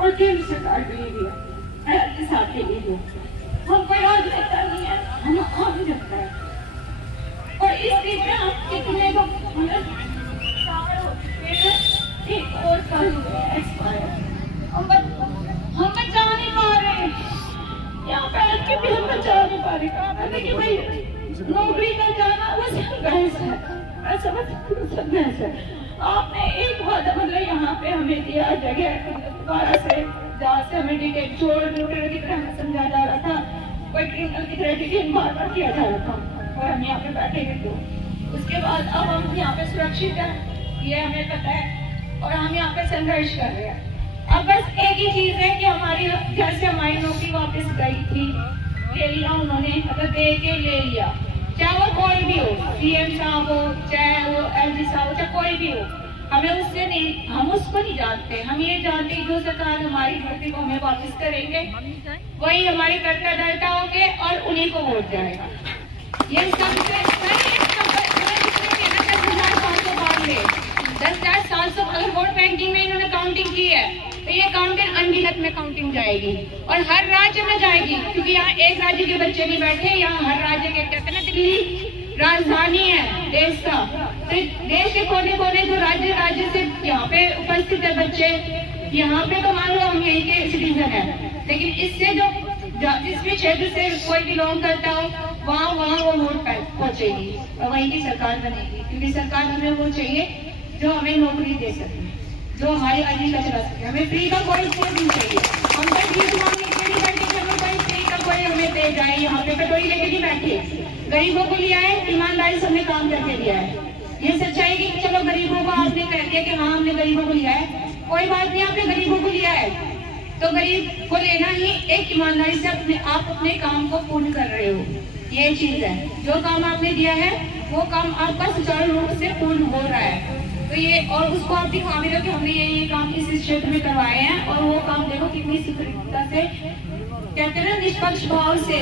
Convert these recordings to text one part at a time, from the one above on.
और केंद्र सरकार के लिए दिया, साथ के लिए दिया। हम कोई राजनेता नहीं है, हम आम जनता है। और इस बीच में हम कितने को एक और कल एक्सपायर, हम बचा नहीं पा रहे, यहाँ बैठ के भी हम बचा नहीं पा रहे। कारण है कि भाई नौकरी कर जाना वो संघर्ष है, मैं समझ है। आपने एक वादा मतलब यहाँ पे हमें दिया जगह दोबारा से, जहाँ से हमें डिटेन चोर लूटर की तरह हमें समझा जा रहा था, कोई क्रिमिनल की तरह डिटेन बार बार किया जा रहा था, और हम यहाँ पे बैठे थे। तो उसके बाद अब हम यहाँ पे सुरक्षित हैं, ये हमें पता है, और हम यहाँ पे संघर्ष कर रहे हैं। अब बस एक ही चीज है कि हमारी जैसे हमारी नौकरी वापस गई थी, ले लिया उन्होंने, मतलब दे के ले लिया, चाहे वो कोई भी हो, सीएम साहब हो, चाहे वो एलजी साहब हो, चाहे कोई भी हो, हमें उससे नहीं, हम उसको नहीं जानते। हम ये जानते हैं जो सरकार हमारी नौकरी को हमें वापस करेंगे वही हमारी कर्तव्यता होंगे और उन्हीं को वोट जाएगा। ये सबसे 10,700 अगर वोट बैंकिंग में इन्होंने काउंटिंग की है तो ये काउंटिंग अनगिनत में काउंटिंग जाएगी और हर राज्य में जाएगी, क्योंकि यहाँ एक राज्य के बच्चे नहीं बैठे, यहाँ हर राज्य के, कहते हैं ना दिल्ली राजधानी है देश का, तो देश के कोने कोने जो राज्य से यहाँ पे उपस्थित है बच्चे, यहाँ पे तो मान लो हम यहीं के सिटीजन है, लेकिन इससे जो जिस भी क्षेत्र से कोई बिलोंग करता हो वहाँ वो वोट पहुँचेगी और वहीं की सरकार बनेगी, क्योंकि सरकार हमें वो चाहिए जो हमें नौकरी दे सके, जो हमारी आजीविका चला सके। हमें फ्री का कोई चीज नहीं चाहिए, हम तक ये मांगने के लिए बैठे कि हमें कोई फ्री का कोई हमें दे जाए, यहाँ पे कटोरी लेके नहीं बैठे, गरीबों को लिया है, ईमानदारी से हमने काम करके दिया है। ये सच्चाई की चलो गरीबों को आपने कह दिया कि हाँ हमने गरीबों को लिया है, कोई बात नहीं, आपने गरीबों को लिया है तो गरीब को लेना ही, एक ईमानदारी से आप अपने काम को पूर्ण कर रहे हो, ये चीज है। जो काम आपने दिया है वो काम आपका सुचारू रूप से पूर्ण हो रहा है, तो ये और उसको आप दिखा भी रहे हो कि हमने ये काम इस क्षेत्र में करवाए हैं, और वो काम देखो कितनी सुदृढ़ता से, कहते हैं ना निष्पक्ष भाव से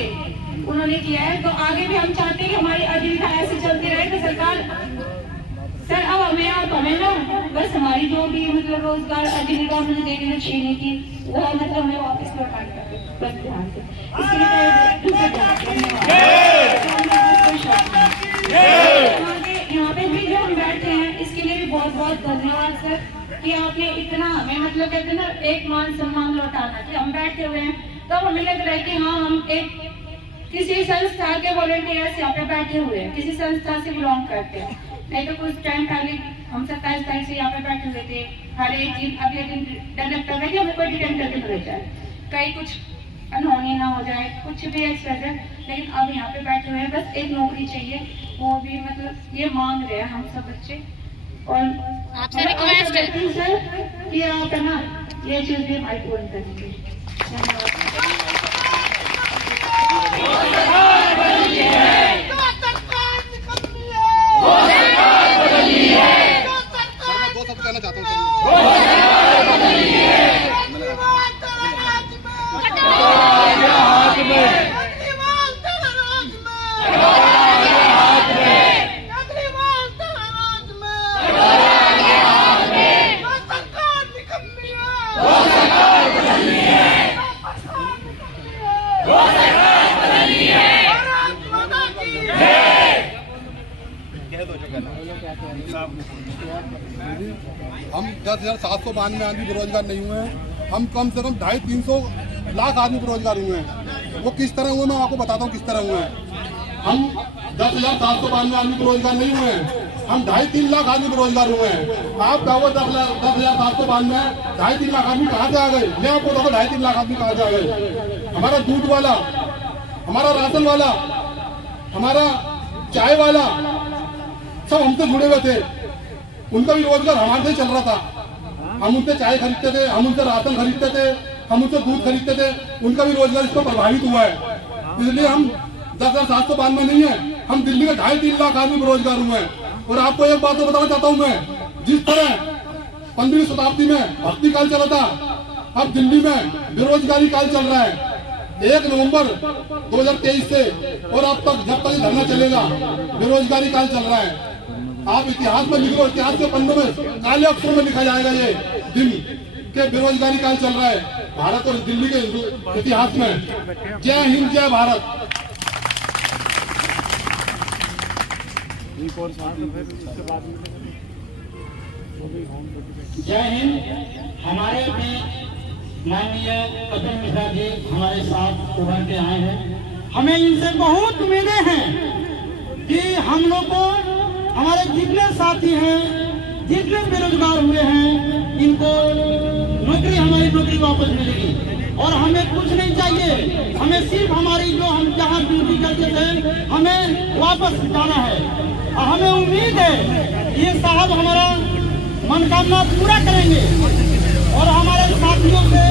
उन्होंने किया है। तो आगे भी हम चाहते हैं कि हमारी आजीविका ऐसे चलती रहे। तो सरकार सर अब हमें ना बस हमारी जो भी मतलब रोजगार आजीविका उन्होंने देने में छीने की वो मतलब हमें वापस लौटा कर बस ध्यान से, इसके लिए यहाँ पे भी जो हम बैठे हैं इसके लिए भी बहुत बहुत धन्यवाद सर कि आपने इतना हमें मतलब कहते हैं ना एक मान सम्मान लौटाना कि हम बैठे हुए हैं, तब हमें लग रहा है कि हाँ हम एक किसी संस्था के वॉलंटियर्स यहाँ पे बैठे हुए हैं, किसी संस्था से बिलोंग करते हैं। नहीं तो कुछ टाइम पहले हम 27 तारीख से यहाँ पे बैठे हुए थे, हर एक दिन अगले दिन डर लगता है कि हमें कोई डिटेन करके मिल जाए, कहीं कुछ अनहोनी ना हो जाए, कुछ भी एक्सप्रेशन। लेकिन अब यहाँ पे बैठे हुए हैं, बस एक नौकरी चाहिए, वो भी मतलब ये मांग रहे हैं हम सब बच्चे, और आपसे रिक्वेस्ट है सर कि आप है ना ये चीज भी हमारी पूर्ण करेंगे। कहना चाहता हूँ हम 10,792 आदमी बेरोजगार नहीं हुए हैं, हम कम से कम 250-300 लाख आदमी बेरोजगार हुए हैं। वो किस तरह हुए मैं आपको बताता हूँ किस तरह हुए हैं। हम 10,792 आदमी बेरोजगार नहीं हुए हैं, हम 2.5-3 लाख आदमी बेरोजगार हुए हैं। आप कहो 10,792 2.5-3 लाख आदमी कहाँ से आ गए? मैं आपको बताऊँ 2.5-3 लाख आदमी कहाँ से आ गए। हमारा दूध वाला, हमारा राशन वाला, हमारा चाय वाला सब हमसे जुड़े हुए थे, उनका भी रोजगार हमारे से चल रहा था। हम उनसे चाय खरीदते थे, हम उनसे राशन खरीदते थे, हम उनसे दूध खरीदते थे, उनका भी रोजगार इसको प्रभावित हुआ है। इसलिए हम 10,792 नहीं है, हम दिल्ली में 2.5-3 लाख आदमी बेरोजगार हुए हैं। और आपको एक बात तो बताना चाहता हूँ मैं, जिस तरह 15वीं शताब्दी में भक्ति काल चला था, अब दिल्ली में बेरोजगारी काल चल रहा है। 1 नवंबर 2023 से और अब तक जब तक धरना चलेगा बेरोजगारी काल चल रहा है। आप इतिहास में लिख लो, इतिहास के पन्नों में काले अक्षरों में लिखा जाएगा ये दिन कि बेरोजगारी काल चल रहा है भारत और दिल्ली के इतिहास में। जय हिंद, जय भारत। जय हिंद। हमारे अपने माननीय कपिल मिश्रा जी हमारे साथ उभर के आए हैं। हमें इनसे बहुत उम्मीदें हैं कि हम लोग को हमारे जितने साथी हैं, जितने बेरोजगार हुए हैं, इनको नौकरी, हमारी नौकरी वापस मिलेगी। और हमें कुछ नहीं चाहिए, हमें सिर्फ हमारी जो हम जहाँ ड्यूटी करते थे हमें वापस जाना है। और हमें उम्मीद है ये साहब हमारा मनोकामना पूरा करेंगे। और हमारे साथियों से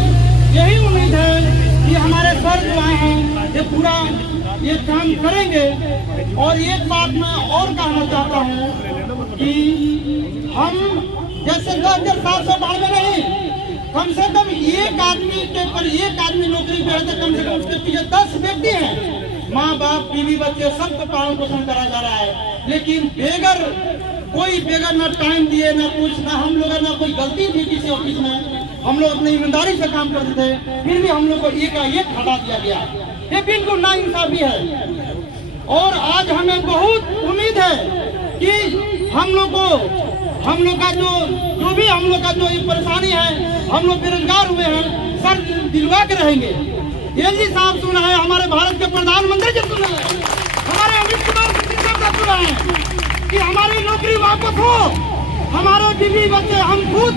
यही उम्मीद है कि हमारे सर जो आए हैं ये पूरा ये काम करेंगे। और एक बात मैं और कहना चाहता हूँ कि हम जैसे 10,792 नहीं, कम से कम एक आदमी के पर एक आदमी नौकरी पे है तो कम से कम उसके पीछे 10 व्यक्ति हैं। माँ बाप, बीवी, बच्चे सबको पालन पोषण करा जा रहा है। लेकिन बेगर कोई बेगर ना टाइम दिए, ना कुछ, ना हम लोग ना कोई गलती थी किसी ऑफिस में, हम लोग अपनी ईमानदारी से काम करते थे, फिर भी हम लोग को एक हटा दिया गया। ये बिल्कुल नाइंसाफी है। और आज हमें बहुत उम्मीद है कि हम लोग का जो भी हम लोग का जो ये परेशानी है, हम लोग बेरोजगार हुए हैं, सर दिलवा के रहेंगे। एलजी साहब सुना है, हमारे भारत के प्रधानमंत्री जी सुना है, हमारे अमित कुमार साहब सुना है कि हमारी नौकरी वापस हो, हमारे बीवी बच्चे हम खुद